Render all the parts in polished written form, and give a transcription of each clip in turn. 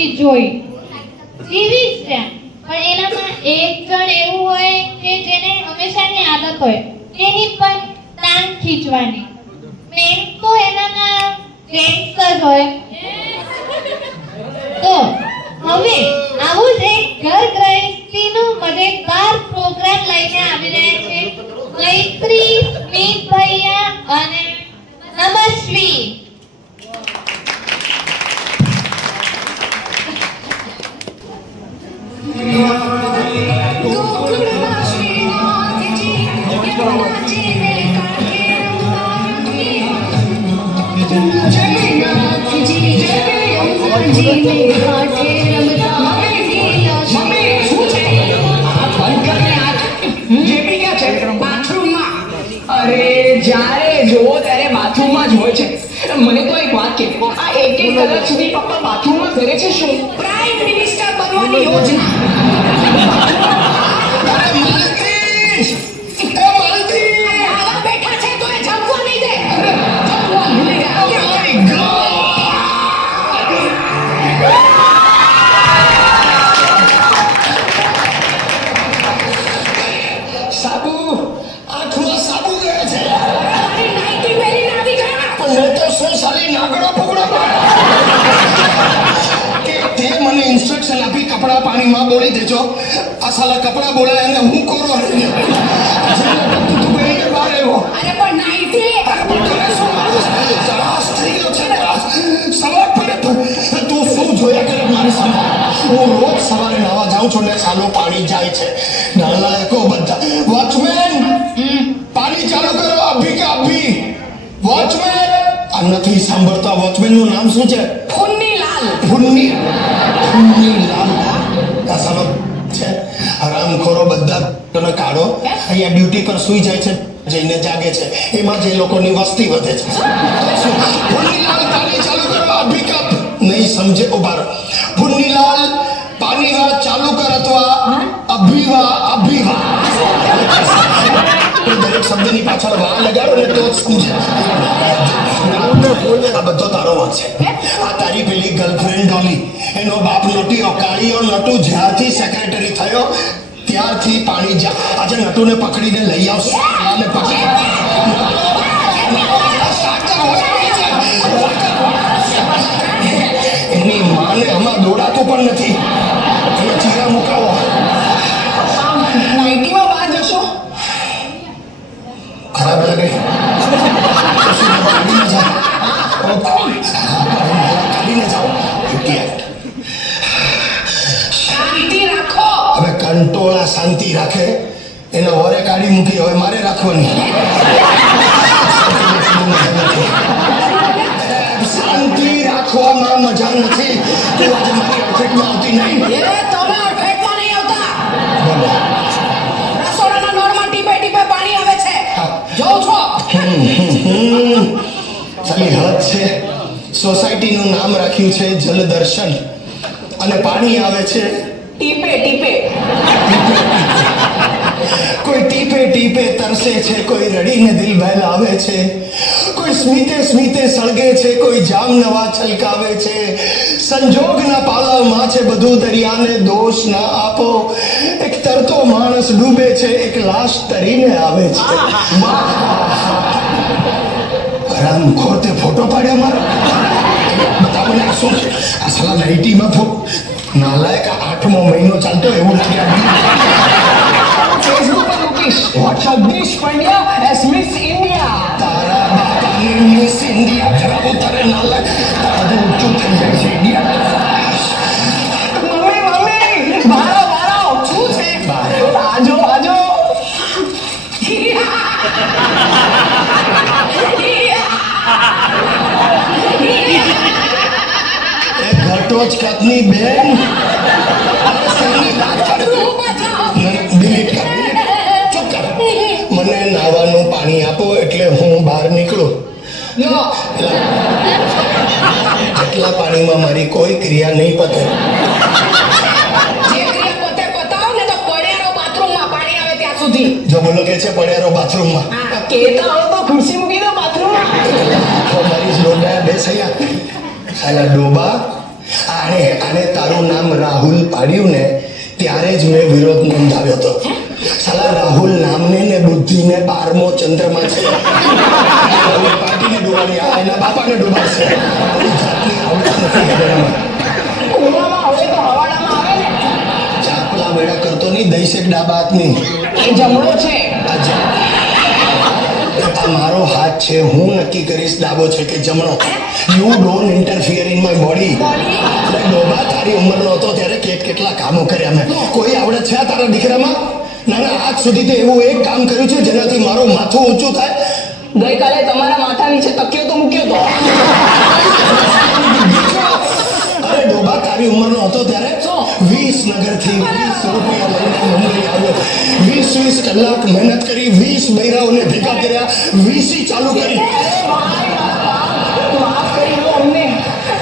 Series જોઈ. Series છે પણ એનામાં એક જણ એવું હોય કે જેને હંમેશાની આદત હોય એની પણ ટાંગ ખીચવાની. મેન તો એનામાં જેન્ટ્સ જ હોય. તો હવે આવું જ એક ઘર ગૃહસ્થીનો મજેદાર પ્રોગ્રામ લઈને આવી રહ્યા છે મૈત્રી, સ્મિત ભૈયા અને નમસ્વી. જ્યારે જોવો ત્યારે બાથરૂમમાં જ હોય છે. મને તો એક વાત કે આ એક કલાક સુધી પપ્પા બાથરૂમમાં કરે છે શું? પ્રાઇમ મિનિસ્ટર બનવાની યોજના. બેઠા છે તો એ જમવા નહીં દે. જમવા ભૂલી ગયા. સાબુ આંખમાં સાબુ ગયો છે. નાઈટી પહેરીને આવી ગયા. પણ તો શું સાલી નાગડો પકડો કે તે મને ઇન્સ્ટ્રક્શન આપી કપડા પાણીમાં બોલી દેજો. આ સાલા કપડા બોલાય અને હું કોરો હરી ગયો. તું બેને બહાર આવ્યો. અરે પણ નાઈટી ત્રાસ થઈ ગયો છે. સવાર પડે તું શું જોયા કરે મારી સામે? હું રોજ સવારે નાવા જાઉં છું ને સાલો પાણી જાય છે. નાલાયકો બધા. વોચમેન પાણી ચાલુ કરો. અભી કે અભી. વોચમેન આ નથી સાંભળતા. વોચમેન નું નામ શું છે? ફુન્નીલાલ. ફુન્નીલાલ આ સાલો છે. હરામખોરો બધા તને કાઢો. અહીંયા ડ્યુટી પર સુઈ જાય છે, જઈને જાગે છે. એમાં જે લોકોની વસ્તી વધે છે. ફુન્નીલાલ પાણી ચાલુ કરો. અભી કે નહીં સમજે ઉભા રહો. ફુન્નીલાલ પાણી વા ચાલુ કર અથવા અભીવા. દરેક શબ્દની પાછળ વા લગાડો ને તો જ સમજે. આ બધો તારો વાંક છે. આ તારી પેલી ગર્લફ્રેન્ડ ડોલી, એનો બાપ નટીઓ કાળીઓ નટુ જ્યારથી સેક્રેટરી થયો ત્યારથી પાણી જા. આજે નટુને પકડીને લઈ આવશે. આને પકડી એની માને આમાં દોડાતું પણ નથી. એને ચીરા મુકાવો. નાઈટીમાં બહાર જશો. ખરાબ લાગે. કાઢીને જાઓ. શાંતિ રાખો. હવે કંટોળા શાંતિ રાખે એને ઓરે કાઢી મૂકી. હવે મારે રાખવાની. શાંતિ રાખવામાં મજા નથી. તું આજે મારી આઉટફિટમાં આવતી નહીં. તમે આઉટફિટમાં નહીં આવતા. રસોડાના નળમાં ટીપે ટીપે પાણી આવે છે. જોઉં છો. ચાલી હદ છે. સોસાયટીનું નામ રાખ્યું છે જલદર્શન અને પાણી આવે છે ટીપે ટીપે. કોઈ ટીપે ટીપે તરસે છે, કોઈ રડીને દિલ બહેલાવે છે, કોઈ સ્મિતે સ્મિતે સળગે છે, કોઈ જામ નવા છલકાવે છે. સંજોગના પાળામાં છે બધું. દરિયાને દોષ ના આપો. એક તરતો માણસ ડૂબે છે, એક લાશ તરીને આવે છે. રામ ખોરતે ફોટો પાડ્યો મારો. બતાવો ને શું છે આ સાલા નાઈટીમાં નાલાયક. 8મો મહિનો ચાલતો એવું લાગ્યા. ફેસબુક પર મૂકીશ. Jagdish Pandya S miss India. તારા બાપાની મિસ ઇન્ડિયા ખરાબ ઉતારે નાલાયક. તારું ઊંચું થઈ જાય છે ઇન્ડિયા. મમ્મી બારો શું છે? આજો ઘટોચ કતની બેન. મને નાવાનું પાણી આપો એટલે હું બહાર નીકળું. આટલા પાણીમાં મારી કોઈ ક્રિયા નહીં પતે. જો બોલો કે છે પડ્યારો બાથરૂમમાં. કેતા હો તો ખુરશી મૂકી દો બાથરૂમમાં. મારી જોરદાર બેસૈયા. સાલા ડોબા આને તારું નામ રાહુલ પાડ્યું ને ત્યારે જ મેં વિરોધ નોંધાવ્યો હતો. સાલા રાહુલ નામને ને બુદ્ધિને 12મો ચંદ્રમાં છે. રાહુલ પાર્ટીને ડૂબાડી એના બાપાને ડૂબાડશે. આવી જાતની આવડત નથી એનામાં. ઉનામાં હવે તો હવાડામાં આવે ને. ચાપલા વેડા કરતો નહીં, દઈશ એક ડાબા હાથની. એ જમણો છે. આ મારો હાથ છે, હું નક્કી કરીશ ડાબો છે કે જમણો. You don't interfere in my body. ડોબા તારી ઉંમરનો હતો ત્યારે કેટલા કામો કર્યા મેં. કોઈ આવડત છે તારા દીકરામાં? ના, આજ સુધી તો એવું એક કામ કર્યું છે જેનાથી મારું માથું ઊંચું થાય. ગઈકાલે તમારા માથા નીચે તકિયો તો મૂક્યો તો. અરે ડોબા તારી ઉંમરનો હતો ત્યારે 20 નગરથી 20 રૂપિયા લઈને મુંબઈ આવ્યો. 20 કલાક મહેનત કરી, 20 બૈરાઓને ભેગા કર્યા, 20 ચાલુ કરી. માફ કરી દો અમને.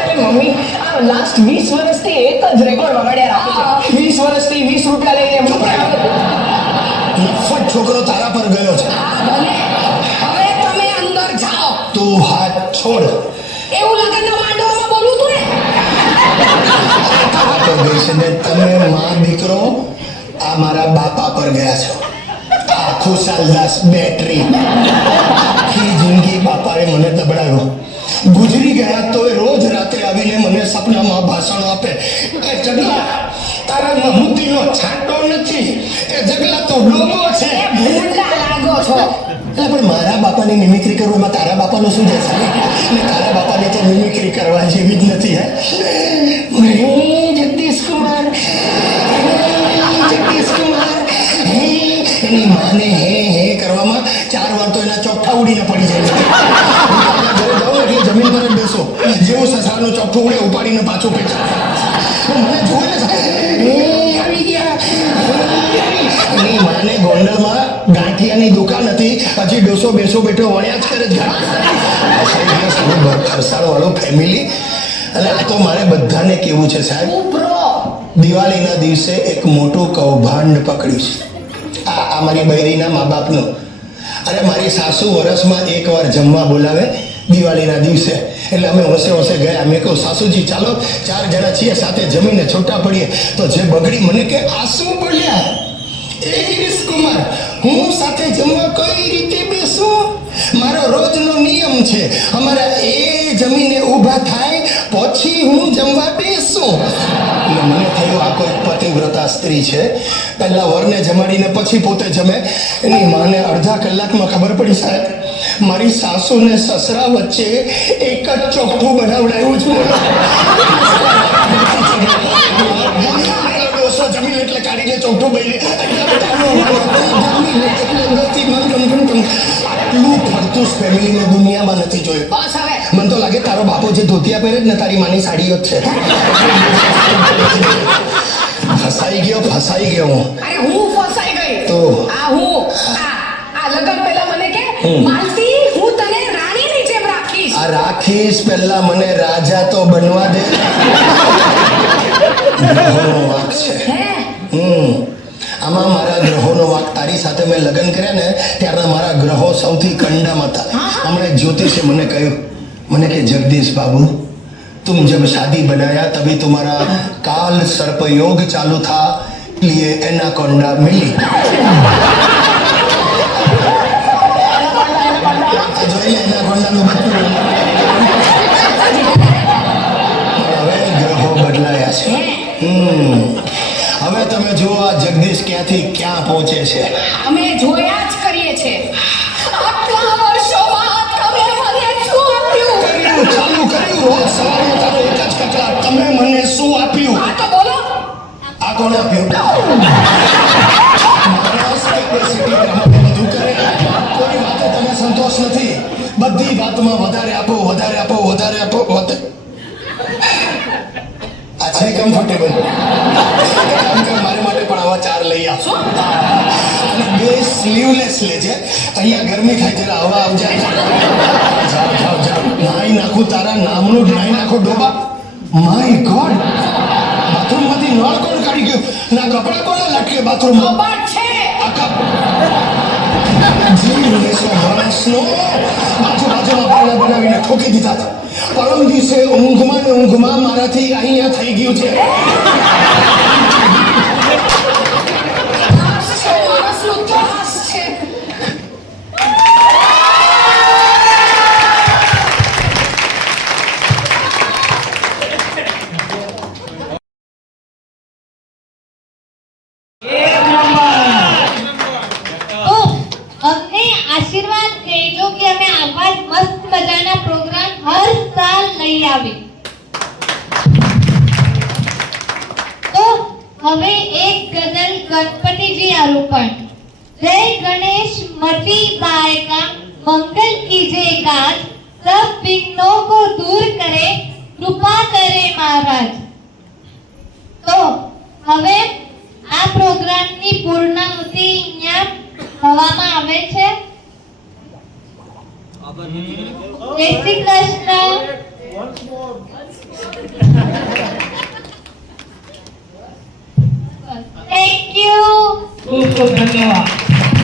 અરે મમ્મી, આ લાસ્ટ 20 વર્ષથી એક જ રેકોર્ડ વગાડ્યા રાખું છું. 20 વર્ષથી 20 રૂપિયા લઈને મુંબઈ આવ્યો. નફટ છોકરો તારા પર ગયો છે. હવે તમે અંદર જાઓ. તું હાથ છોડ. એવું લગનના માંડવામાં બોલું તું ને. તો ગઈ છે ને તમે માં દીકરો આ મારા બાપા પર ગયા છો. આખું સાલ 10 બેટરી. આખી જિંદગી બાપાએ મને દબડાવ્યો. ગુજરી ગયા તો રોજ રાત્રે આવીને મને સપનામાં ભાષણો આપે. એ જગલા તારા નહુતીનો છાંટો નથી, એ જગલા તો ડોબો છે. ભૂંડા લાગો છો. એટલે પણ મારા બાપાની મિમિક્રી કરવું એમાં તારા બાપાનું શું જશે? ને તારા બાપાની તો મિમિક્રી કરવા જેવી જ નથી. હે જગદીશ કુમાર, જગદીશ કુમાર, એની માને હે કરવામાં 4 વાર તો એના ચોકઠા ઉડીને પડી જાય. ઘરે જાઓ એટલે જમીન પર જ બેસો. જેવું સસરાનું ચોકઠું ઉડે ઉપાડીને પાછું પેચા. મને જોવે ને આવી ગયા. એની માને ગોંડલમાં ગાંઠિયાની દુકાન હતી, હજી ડોસો બેસો બેઠો વણ્યા જ કરે જ. ખરસાળ વાળો ફેમિલી. અને આ તો મારે બધાને કેવું છે સાહેબ, દિવાળીના દિવસે એક મોટું કૌભાંડ પકડ્યું છે. આ મારી બૈરીના મા બાપનું. અરે મારી સાસુ વર્ષમાં એકવાર જમવા બોલાવે દિવાળીના દિવસે. એટલે અમે હોશે ગયા. મેં કહું સાસુજી ચાલો 4 જણા છીએ સાથે જમીને છૂટા પડીએ. તો જે બગડી મને કે આ શું બોલ્યા? એ ગિરીશ કુમાર, હું સાથે જમવા કઈ રીતે બેસું? મારો રોજનો નિયમ છે, અમારે એ જમીને ઊભા થાય પછી હું જમવા બેસું. એટલે મને થયું આ કોઈ પતિવ્રતા સ્ત્રી છે, પહેલા વરને જમાડીને પછી પોતે જમે. એની માને અડધા કલાકમાં ખબર પડી સાહેબ, મારી સાસુ ને સસરા વચ્ચે એક જ ચોકઠું બનાવડાયું છે. જમીન એટલે કાઢીને ચોકઠું બની આટલું ફરતું ફેમિલી મેં દુનિયામાં નથી જોયું. બસ હવે મને તો લાગે તારો બાપો જે ધોતિયા પહેરે જ ને તારી માની સાડીઓ જ છે. ફસાઈ ગયો હું. અરે હું ફસાઈ ગઈ તો હું આ લગન પહેલા મને કે માલતી હું તને રાણીની જેમ રાખીશ. આ રાખીશ પહેલા મને રાજા તો બનવા દે. ગ્રહોનો વાંક છે. આમાં મારા ગ્રહોનો વાંક. તારી સાથે મેં લગ્ન કર્યા ને ત્યારના મારા ગ્રહો સૌથી કંડમ હતા. હમણાં જ્યોતિષે મને કહ્યું, મને કે જગદીશ બાબू तुम जब शादी बनाया तभी तुम्हारा काल सर्प योग चालू था, इसलिए एनाकोंडा मिली. જોઈને એનાકોંડાનું બચ્ચું. હવે ગ્રહો બદલાયા છે. હવે તમે જુઓ આ જગદીશ ક્યાંથી ક્યાં પહોંચે છે. અમે જોયા જ કરીએ છે. આટલા વર્ષોમાં તમે મને શું આપ્યું? ચાલુ કર્યું. રોજ સવારે તારો એક જ કકળાટ, તમે મને શું આપ્યું? આ તો બોલો. આ કોણે આપ્યું? માણસ કેપેસિટી પ્રમાણે બધું કરે. કોઈ વાતે તમે સંતોષ નથી. બધી વાતમાં વધારે આપો. આ છે કમ્ફર્ટેબલ. મારે માટે પણ આવા 4 લઈ આપો. અને 2 સ્લીવલેસ લેજે. અહીંયા ગરમી થાય જરા હવા આવજે. જાઓ. નાઈ નાખું તારા નામનું જ નાઈ નાખું ડોબા. માય ગોડ, બાથરૂમમાંથી નળ કોણ કાઢી ગયું? ના કપડા કોને લાગે બાથરૂમમાં? કબાટ છે. જીવ લેશો માણસનો. બાજુમાં પાણા બનાવીને ઠોકી દીધા હતા. પરમ દિવસે ઊંઘમાં ને ઊંઘમાં મારાથી અહીંયા થઈ ગયું છે. માણસનો ત્રાસ છે. તો અમને આશીર્વાદ દેજો કે અમે આવા જ મસ્ત મજાના પ્રોગ્રામ હર સાલ લઈ આવી. તો હવે એક ગઝલ ગણપતિજી આરોપણ. जय गणेश मति बाय का मंगल कीजिए काज, सब विघ्नों को दूर करे, कृपा करे महाराज. तो હવે આ પ્રોગ્રામની પૂર્ણાહુતિ અહીંયા થવામાં આવે છે. જય શ્રી કૃષ્ણ. Thank you. ખૂબ ખૂબ ધન્યવાદ.